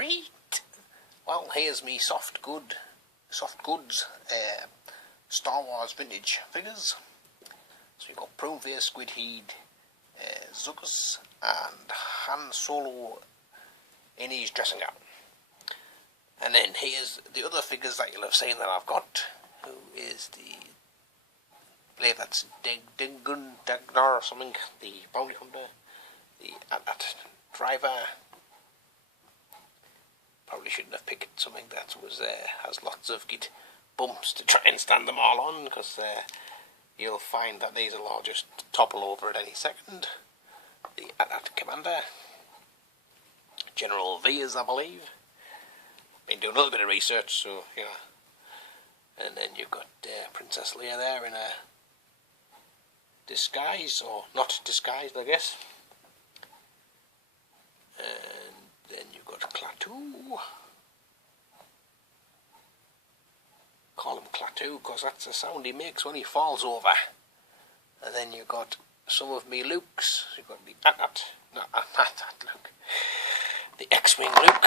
Alright, well here's me soft goods Star Wars vintage figures. So you've got Prometheus, Squid Head, Zuckuss and Han Solo in his dressing gown. And then here's the other figures that you'll have seen that I've got, who is I believe that's Dingun Dagnar or something, the bounty hunter, the AT-AT driver. Probably shouldn't have picked something that has lots of bumps to try and stand them all on, because you'll find that these will all just topple over at any second. The AT-AT commander, General Veers, I believe. Been doing a little bit of research, so yeah. And then you've got Princess Leia there in a disguise, or not disguised, I guess. And then you've got Klaatu. Call him Klaatu because that's the sound he makes when he falls over. And then you've got some of me Lukes. You've got the AT-AT, not Luke, the X-Wing Luke.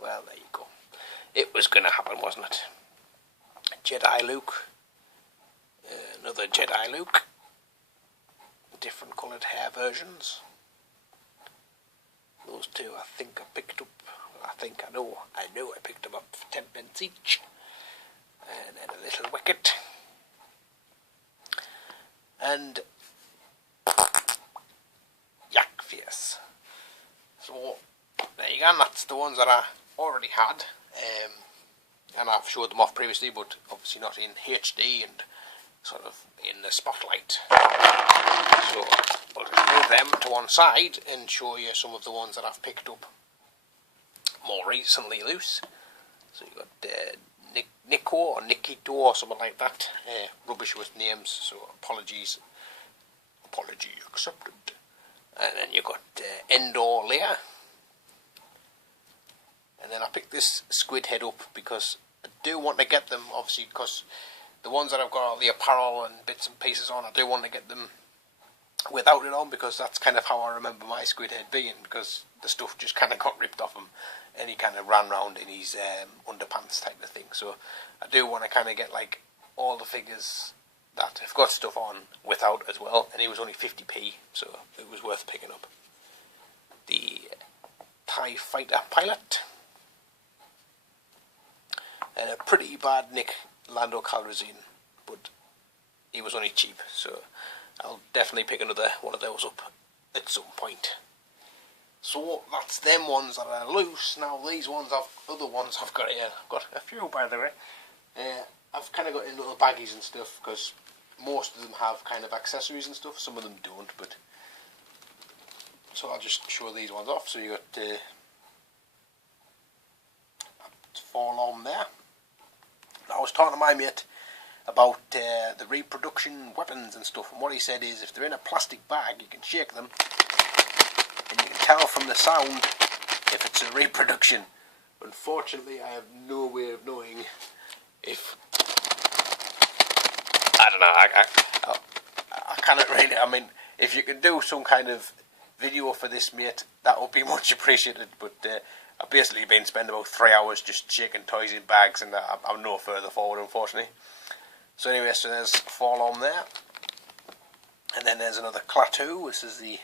Well, there you go. It was going to happen, wasn't it? Jedi Luke. Another Jedi Luke. Different coloured hair versions. Those two I think I picked up. I know I picked them up for 10 pence each. And then a little Wicket. And Yak Fierce. So there you go, and that's the ones that I already had. And I've showed them off previously, but obviously not in HD and sort of in the spotlight. So I'll move them to one side and show you some of the ones that I've picked up more recently loose. So you've got Nico or Nikito or something like that. Rubbish with names, so apologies. Apology accepted. And then you've got Endor Leia. And then I picked this Squid Head up because I do want to get them, obviously, because the ones that I've got all the apparel and bits and pieces on, I do want to get them without it on, because that's kind of how I remember my Squid Head being, because the stuff just kind of got ripped off him and he kind of ran around in his underpants type of thing. So I do want to kind of get like all the figures that have got stuff on without as well, and he was only 50p, so it was worth picking up. The TIE Fighter Pilot. And a pretty bad nick, Lando Calrissian, but he was only cheap, so I'll definitely pick another one of those up at some point. So that's them ones that are loose. Now these ones, other ones I've got here. I've got a few, by the way. I've kind of got in little baggies and stuff, because most of them have kind of accessories and stuff. Some of them don't, but so I'll just show these ones off. So you got 4 on there. I was talking to my mate about the reproduction weapons and stuff, and what he said is if they're in a plastic bag you can shake them and you can tell from the sound if it's a reproduction. Unfortunately I have no way of knowing if, I don't know, I cannot really, I mean, if you can do some kind of video for this, mate, that would be much appreciated, but I've basically been spending about 3 hours just shaking toys in bags, and I'm no further forward, unfortunately. So anyway, so there's 4 on there. And then there's another Klaatu. This is the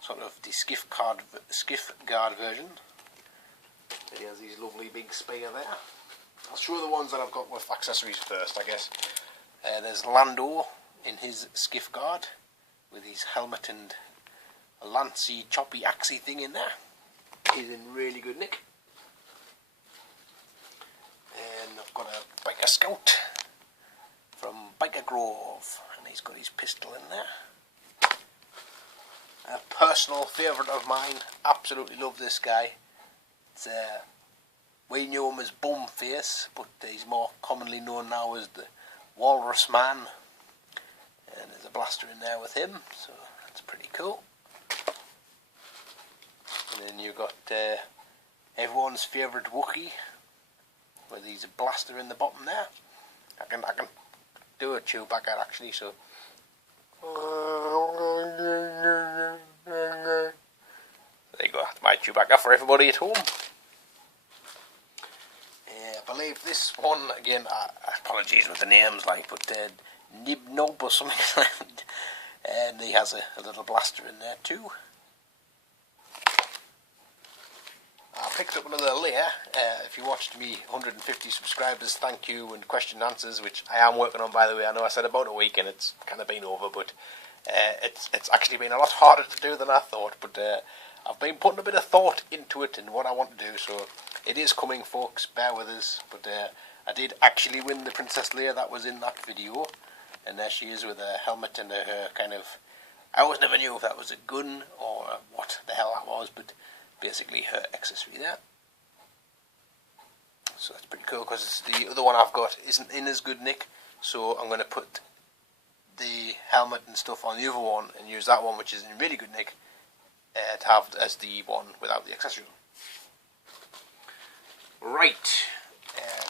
sort of the skiff guard version. It has these lovely big spear there. I'll show the ones that I've got with accessories first, I guess. There's Lando in his skiff guard with his helmet and a lancy, choppy, axey thing in there. He's in really good nick. And I've got a Biker Scout from Biker Grove, and he's got his pistol in there. A personal favourite of mine, absolutely love this guy. It's, we knew him as Bumface, but he's more commonly known now as the Walrus Man. And there's a blaster in there with him, so that's pretty cool. And then you've got everyone's favourite Wookiee, with his blaster in the bottom there. I can do a Chewbacca actually, so. There you go, that's my my Chewbacca for everybody at home. I believe this one, again, apologies with the names, like, but Nib Nob or something like that. And he has a little blaster in there too. I picked up another layer. If you watched me 150 subscribers, thank you, and question and answers, which I am working on, by the way. I know I said about a week and it's kind of been over, but it's actually been a lot harder to do than I thought. But I've been putting a bit of thought into it and what I want to do, so it is coming, folks. Bear with us. But I did actually win the Princess Leia that was in that video, and there she is with a helmet and her kind of. I always never knew if that was a gun or what the hell that was, but basically her accessory there. So that's pretty cool, because the other one I've got isn't in as good nick, so I'm going to put the helmet and stuff on the other one and use that one, which is in really good nick, to have as the one without the accessory. Right,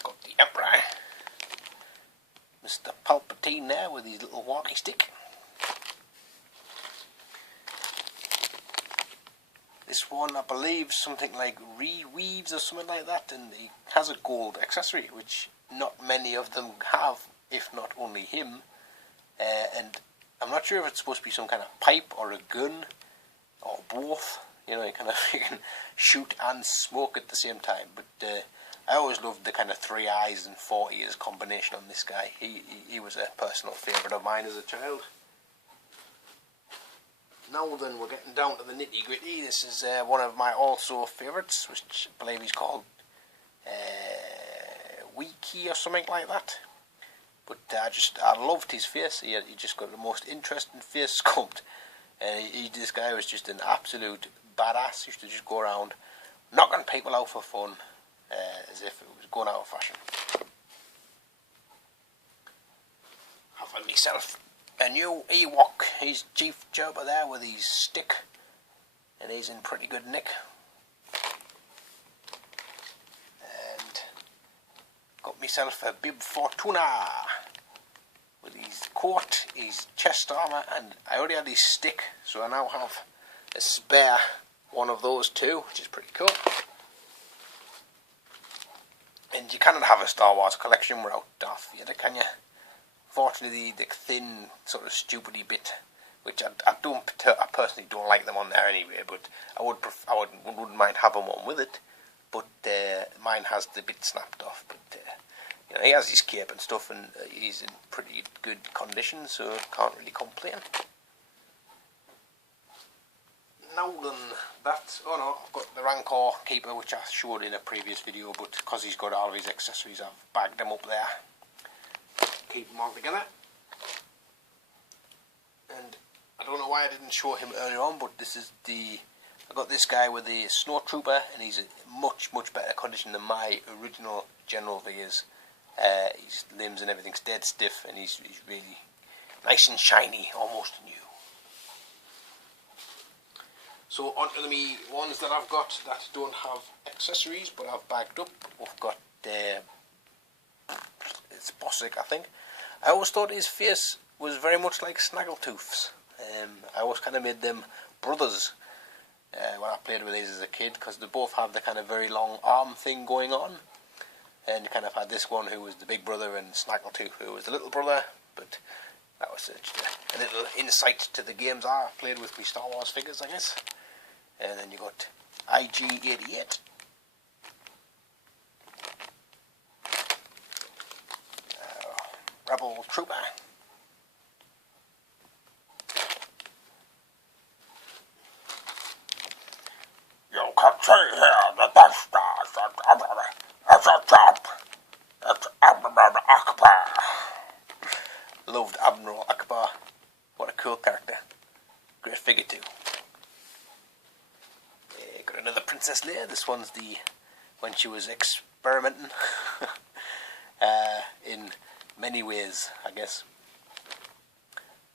got the Emperor, Mr. Palpatine there with his little walkie stick. This one, I believe, something like reweaves or something like that, and he has a gold accessory, which not many of them have, if not only him. And I'm not sure if it's supposed to be some kind of pipe or a gun, or both. You know, you can shoot and smoke at the same time. But I always loved the kind of 3 eyes and 4 ears combination on this guy. He was a personal favourite of mine as a child. Now then, we're getting down to the nitty gritty. This is one of my also favourites, which I believe he's called Wiki or something like that. But I loved his face. He just got the most interesting face sculpt. This guy was just an absolute badass. He used to just go around knocking people out for fun, as if it was going out of fashion. Having myself a new Ewok. He's Chief Jabba there with his stick, and he's in pretty good nick. And got myself a Bib Fortuna with his coat, his chest armour, and I already had his stick, so I now have a spare one of those too, which is pretty cool. And you cannot have a Star Wars collection without Darth Vader, can you? Fortunately, the thin, sort of stupidity bit, which I personally don't like them on there anyway, but I wouldn't mind having one with it. But mine has the bit snapped off. But you know, he has his cape and stuff, and he's in pretty good condition, so can't really complain. Now then, I've got the Rancor Keeper, which I showed in a previous video, but because he's got all of his accessories, I've bagged them up there. Keep them all together. And I don't know why I didn't show him earlier on, but I got this guy with the Snow Trooper, and he's in much better condition than my original General V is. His limbs and everything's dead stiff, and he's really nice and shiny, almost new. So on to the ones that I've got that don't have accessories, but I've bagged up. We've got it's Bossick, I think. I always thought his face was very much like Snaggletooth's. I always kind of made them brothers when I played with these as a kid, because they both have the kind of very long arm thing going on. And you kind of had this one who was the big brother and Snaggletooth who was the little brother. But that was just a little insight to the games I played with my Star Wars figures, I guess. And then you got IG-88. Rebel Trooper. You can see here the Death Star at the top. It's Admiral Akbar. Loved Admiral Akbar. What a cool character. Great figure too. Got another Princess Leia. This one's when she was experimenting in many ways, I guess.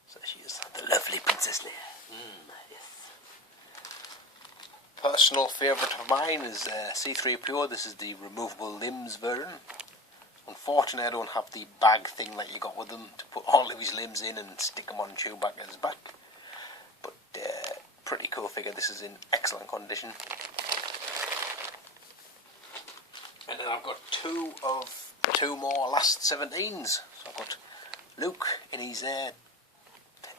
So she is the lovely Princess Leia. Yes. Personal favourite of mine is C-3PO. This is the removable limbs version. Unfortunately, I don't have the bag thing that you got with them to put all of his limbs in and stick them on Chewbacca's back. But pretty cool figure. This is in excellent condition. And then I've got two more last 17s. So I've got Luke in his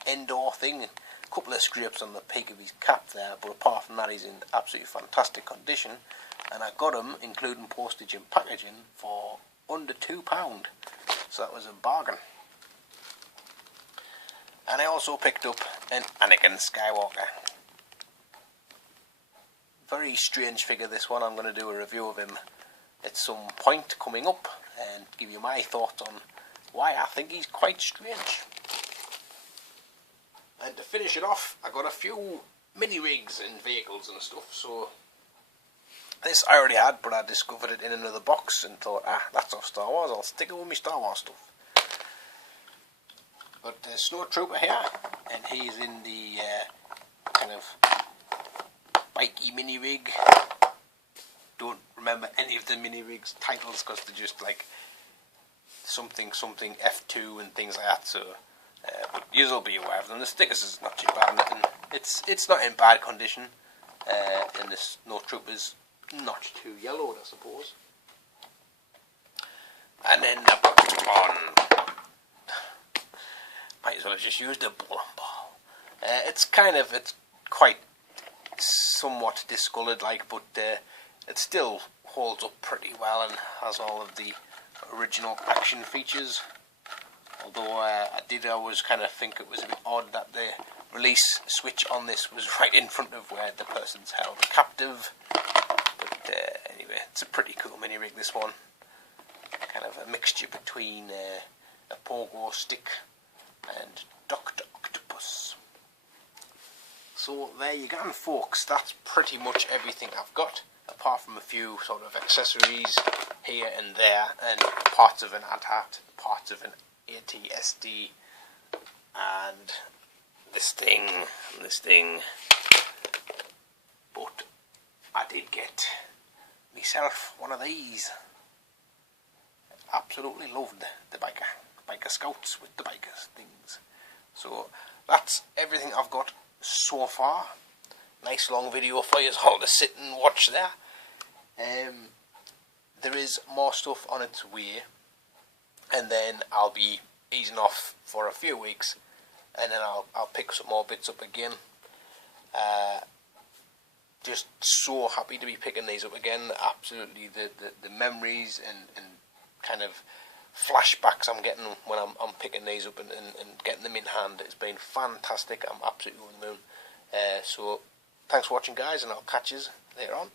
indoor thing, a couple of scrapes on the peak of his cap there, but apart from that he's in absolutely fantastic condition. And I got him, including postage and packaging, for under £2. So that was a bargain. And I also picked up an Anakin Skywalker. Very strange figure, this one. I'm going to do a review of him at some point coming up and give you my thoughts on why I think he's quite strange. And to finish it off, I got a few mini rigs and vehicles and stuff. So this I already had, but I discovered it in another box and thought, that's off Star Wars, I'll stick it with my Star Wars stuff. Got the Snowtrooper here, and he's in the kind of bikey mini rig. Don't remember any of the mini rigs titles because they're just like something F2 and things like that. So, but you'll be aware of them. The stickers is not too bad, and it's not in bad condition. And the Snowtrooper's not too yellowed, I suppose. And then the box on. Might as well have just used a bowling ball. It's quite somewhat discoloured like, but it still holds up pretty well and has all of the original action features. Although I did always kind of think it was a bit odd that the release switch on this was right in front of where the person's held captive. But anyway, it's a pretty cool mini rig, this one. Kind of a mixture between a pogo stick and Dr. Octopus. So there you go, folks. That's pretty much everything I've got, apart from a few sort of accessories here and there, and parts of an AT-AT, parts of an AT-ST, and this thing, and this thing. But I did get myself one of these. Absolutely loved the biker scouts with the bikers things. So that's everything I've got so far. Nice long video for you all to sit and watch there. There is more stuff on its way, and then I'll be easing off for a few weeks, and then I'll pick some more bits up again. Just so happy to be picking these up again. Absolutely, the memories and kind of flashbacks I'm getting when I'm picking these up and getting them in hand. It's been fantastic. I'm absolutely over the moon. So thanks for watching, guys, and I'll catch you later on.